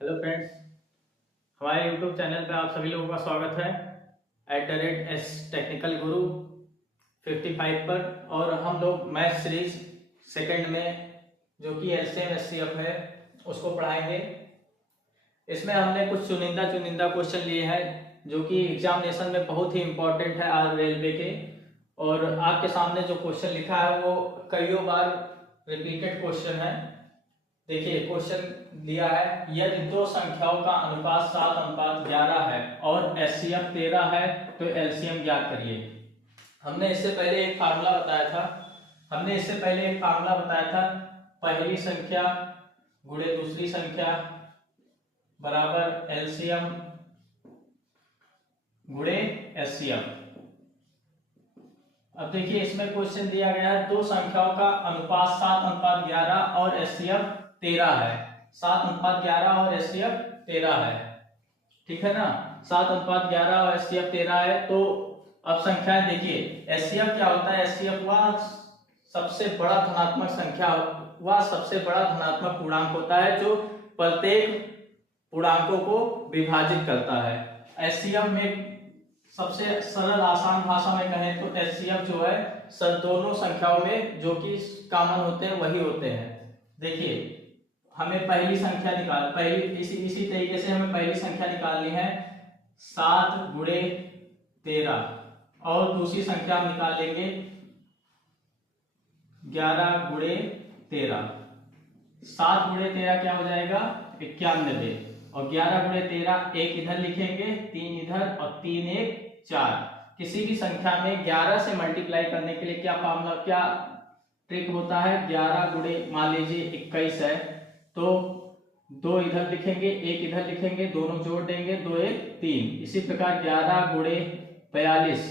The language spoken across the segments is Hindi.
हेलो फ्रेंड्स, हमारे यूट्यूब चैनल पे आप सभी लोगों का स्वागत है @S टेक्निकल गुरु 55 पर। और हम लोग मैथ सीरीज सेकंड में जो कि LCM SCF है उसको पढ़ाएंगे। इसमें हमने कुछ चुनिंदा क्वेश्चन लिए हैं जो कि एग्जामिनेशन में बहुत ही इम्पोर्टेंट है आज रेलवे के। और आपके सामने जो क्वेश्चन लिखा है वो कईयों बार रिपीटेड क्वेश्चन है। देखिए क्वेश्चन दिया है, यदि दो संख्याओं का अनुपात 7:11 है और HCF 13 है तो LCM ज्ञात करिए। हमने इससे पहले एक फार्मूला बताया था पहली संख्या गुणे दूसरी संख्या बराबर LCM गुणे HCF। अब देखिए इसमें क्वेश्चन दिया गया है दो संख्याओं का अनुपात 7:11 और HCF 13 है। 7:11 और HCF 13 है, ठीक है ना। 7:11 और HCF 13 है। तो अब संख्याएं देखिए, HCF क्या होता है? HCF वह सबसे बड़ा धनात्मक संख्या, वह सबसे बड़ा धनात्मक पूर्णांक होता है जो प्रत्येक पूर्णांकों को विभाजित करता है। HCF में सबसे सरल आसान भाषा में कहें तो HCF जो है दोनों संख्याओं में जो कि कॉमन होते हैं वही होते हैं। देखिए हमें पहली संख्या इसी तरीके से हमें पहली संख्या निकालनी है 7 गुणे 13 और दूसरी संख्या हम निकाल लेंगे 11 गुणे 13। 7 गुणे 13 क्या हो जाएगा? 91। और 11 गुणे 13 एक इधर लिखेंगे, 3 इधर और 3 1 4। किसी भी संख्या में 11 से मल्टीप्लाई करने के लिए क्या ट्रिक होता है? 11 गुणे मान लीजिए 21 है तो 2 इधर लिखेंगे, 1 इधर लिखेंगे, दोनों जोड़ देंगे, 2 1 3। इसी प्रकार 11 गुणे 42,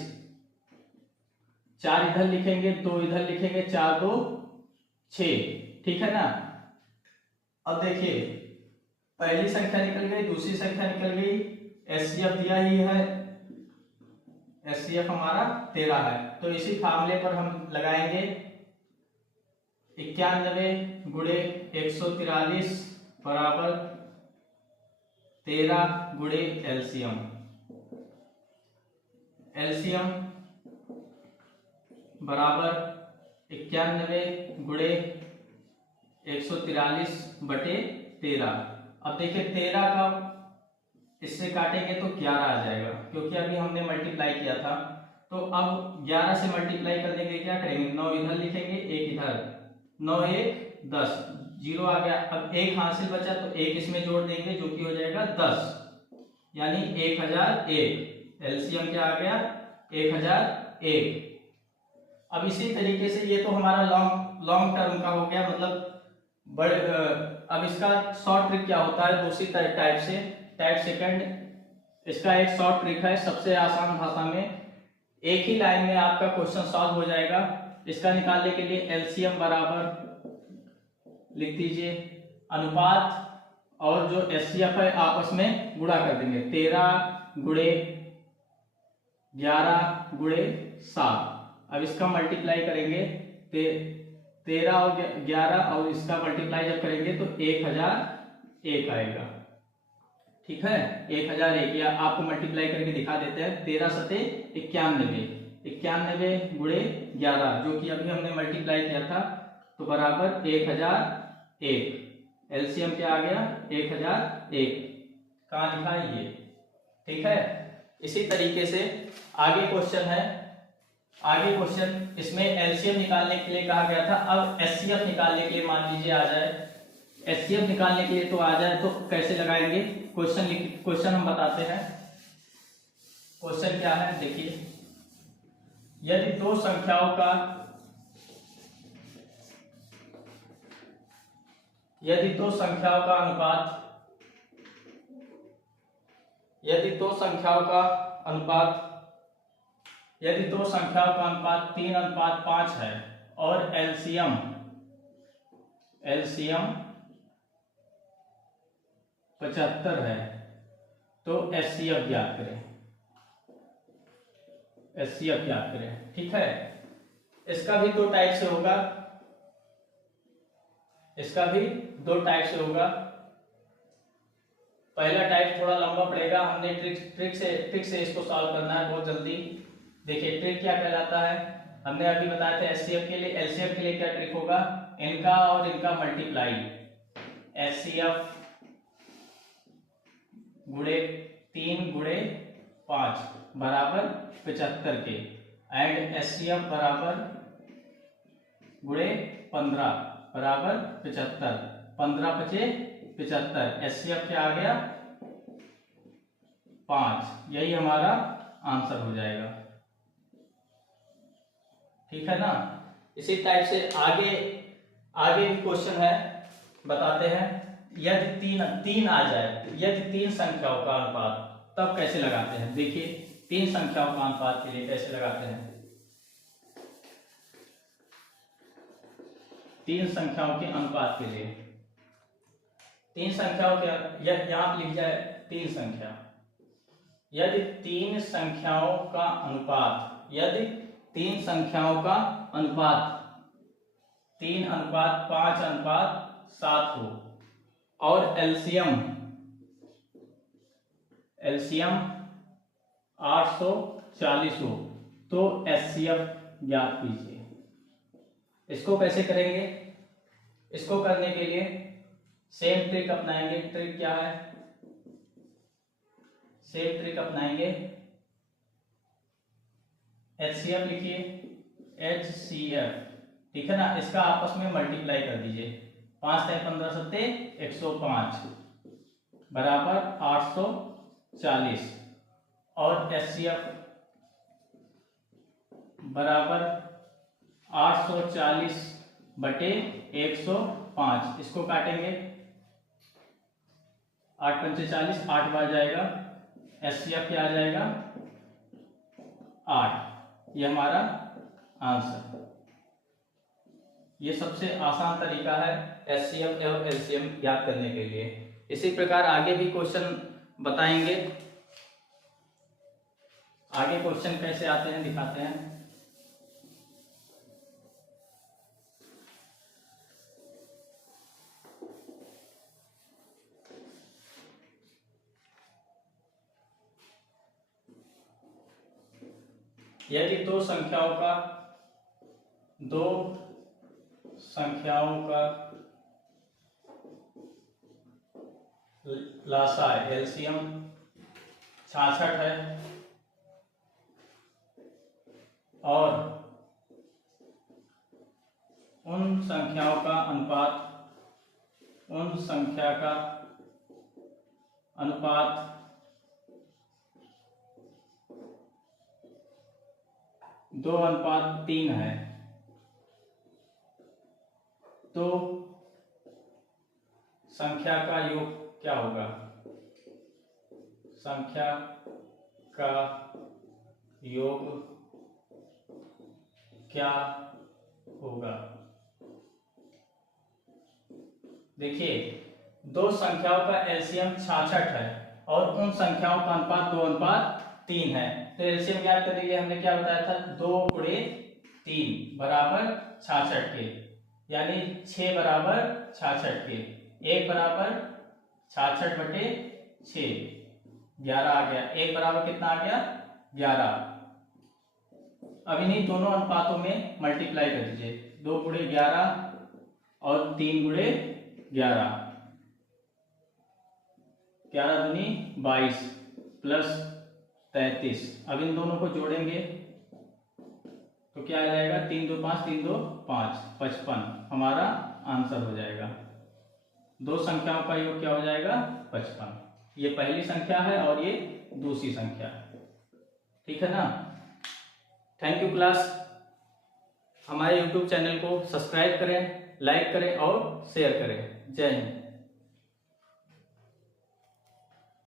4 इधर लिखेंगे, 2 इधर लिखेंगे, 4 2 6, ठीक है ना। अब देखिए पहली संख्या निकल गई, दूसरी संख्या निकल गई, HCF दिया ही है, HCF हमारा 13 है। तो इसी फार्मूले पर हम लगाएंगे 91 गुणे 143 बराबर 13 गुणे LCM। LCM बराबर 91 गुणे 143 बटे 13। अब देखिए 13 का इससे काटेंगे तो 11 आ जाएगा, क्योंकि अभी हमने मल्टीप्लाई किया था। तो अब 11 से मल्टीप्लाई करने के लिए क्या करेंगे? 9 इधर लिखेंगे, 1 इधर, 9 1 10, 0 आ गया। अब 1 हासिल बचा तो 1 इसमें जोड़ देंगे जो कि हो जाएगा 10, यानी 1001। LCM क्या आ गया? 1001। अब इसी तरीके से ये तो हमारा लॉन्ग टर्म का हो गया, मतलब बड़े। अब इसका शॉर्ट ट्रिक क्या होता है दूसरी टाइप से? टाइप सेकंड इसका एक शॉर्ट ट्रिक है, सबसे आसान भाषा में एक ही लाइन में आपका क्वेश्चन सॉल्व हो जाएगा। इसका निकालने के लिए LCM बराबर लिख दीजिए अनुपात और जो HCF है आपस में गुणा कर देंगे, 13 गुणे 11 गुणे 7। अब इसका मल्टीप्लाई करेंगे 13 और 11 और इसका मल्टीप्लाई जब करेंगे तो 1001 आएगा, ठीक है। 1001 या आपको मल्टीप्लाई करके दिखा देते हैं। 13 सते 91, 91 गुणे 11 जो कि अभी हमने मल्टीप्लाई किया था तो बराबर 1001। LCM क्या आ गया? 1001। कहाँ लिखा है ये? ठीक है। इसी तरीके से आगे क्वेश्चन है। आगे क्वेश्चन इसमें LCM निकालने के लिए कहा गया था। अब HCF निकालने के लिए मान लीजिए आ जाए, HCF निकालने के लिए तो आ जाए तो कैसे लगाएंगे? क्वेश्चन हम बताते हैं। क्वेश्चन क्या है देखिए, यदि दो संख्याओं का अनुपात यदि दो संख्याओं का अनुपात 3:5 है और LCM 75 है तो HCF ज्ञात करें। ठीक है। इसका भी दो टाइप से होगा, इसका भी दो टाइप से होगा। पहला टाइप थोड़ा लंबा पड़ेगा, हमने ट्रिक से इसको सॉल्व करना है बहुत जल्दी। देखिए ट्रिक क्या कहलाता है, हमने अभी बताया था एचसीएफ के लिए, एलसीएम के लिए क्या ट्रिक होगा, इनका और इनका मल्टीप्लाई, एचसीएफ गुणे 3 गुणे 5 बराबर 75 के, एंड एचसीएफ बराबर गुणे 15 बराबर 75, 15 पचे 75, एचसीएफ क्या आ गया 5, यही हमारा आंसर हो जाएगा। ठीक है ना। इसी टाइप से आगे भी क्वेश्चन है, बताते हैं। यदि तीन आ जाए, यदि 3 संख्याओं का अनुपात, तब कैसे लगाते हैं। देखिए 3 संख्याओं का अनुपात के लिए कैसे लगाते हैं। 3 संख्याओं के अनुपात के लिए, 3 संख्याओं के, यहां लिख जाए 3 संख्या, यदि 3 संख्याओं का अनुपात, यदि 3 संख्याओं का अनुपात 3:5:7 हो और एलसीएम 840 हो, तो एचसीएफ ज्ञात कीजिए। इसको कैसे करेंगे, इसको करने के लिए सेम ट्रिक अपनाएंगे। ट्रिक क्या है, सेम ट्रिक अपनाएंगे। एचसीएफ लिखिए, एचसीएफ, ठीक है ना। इसका आपस में मल्टीप्लाई कर दीजिए, 5 × 15 = 105 बराबर 840, और एचसीएफ बराबर 840/105। इसको काटेंगे, 8 × 5 = 40, 8 बार जाएगा, एचसीएफ क्या आ जाएगा 8। ये हमारा आंसर। ये सबसे आसान तरीका है एचसीएफ और एलसीएम ज्ञात करने के लिए। इसी प्रकार आगे भी क्वेश्चन बताएंगे। आगे क्वेश्चन कैसे आते हैं दिखाते हैं। यदि दो संख्याओं का लासा एलसीएम 66 है और उन संख्याओं का अनुपात 2:3 है, तो संख्या का योग क्या होगा, संख्या का योग क्या होगा। देखिए दो संख्याओं का एलसीएम 66 है और उन संख्याओं का अनुपात 2:3 है, तो एलसीएम ज्ञात करने के लिए हमने क्या बताया था, 2 × 3 बराबर 66 के, यानी 6 बराबर 66 के, 1 बराबर 66/6, 11 आ गया। 1 बराबर कितना आ गया 11। अब इन्हीं दोनों अनुपातों में मल्टीप्लाई कर दीजिए, 2 × 11 और 3 × 11, 11 दूनी 22 प्लस 33। अब इन दोनों को जोड़ेंगे तो क्या आ जाएगा, 3 × 2 = 5, 3 × 2 = 5, 55 हमारा आंसर हो जाएगा। दो संख्याओं का योग क्या हो जाएगा 55। ये पहली संख्या है और ये दूसरी संख्या, ठीक है ना। Thank you class. हमारे YouTube चैनल को सब्सक्राइब करें, लाइक करें और शेयर करें। जय हिंद।